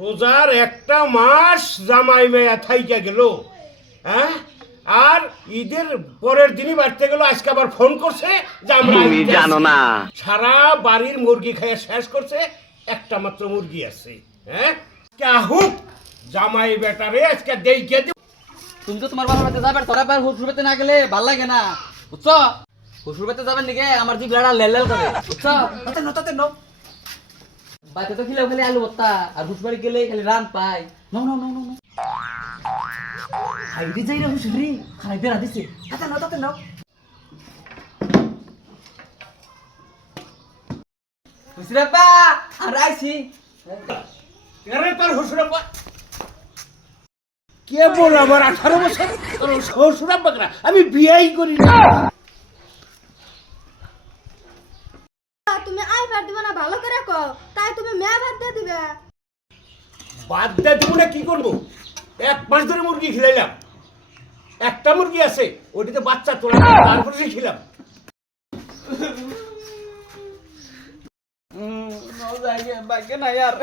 রোজার একটা মাস জামাই মেয়া থাইকা গেল, হ্যাঁ, আর ঈদের পরের দিনই বাড়তে গেল। আজকে আবার ফোন করছে যে আমরা জানো না সারা বাড়ির মুরগি খাইয়া শেষ করছে, একটা মাত্র মুরগি আছে। হ্যাঁ, কাহুক জামাই বেটারে আজকে দেইকে দিব। তুমি তো তোমার বাবার বাড়িতে যাবে, তোরা বার হুসুর বাড়িতে না গেলে ভাল লাগে না, বুঝছো? হুসুর বাড়িতে যাবেন নাকি আমার জি বেড়া লেল লেল করে, বুঝছো? তাতে নো বাড়িতে তো খেলেও খালি আলু ভর্তা, আর হুসুর বাড়ি গেলে খালি রান পাই। No no no no no হাইরে যাই রে হুসুর রে, খাই বেড়া দিছে। তাতে নো হুসুর আব্বা আর আইছি। আরে তোর শ্বশুর আব্বা কে বল? আমার 18 বছর তোর শ্বশুর আব্বা কেনা? আমি বিয়েই করি না। তুমি আই ভাত দিবে না, ভালো করে কও, তাই তুমি মেয়ে ভাত দিয়ে দিবে। বাদ দিয়ে দেবো না, কি করবো? 1 মাস ধরে মুরগি খিলাইলাম, একটা মুরগি আছে ওটিতে বাচ্চা তোলা, তারপরে সে খিলাম। নো যাইগে বাইকে না यार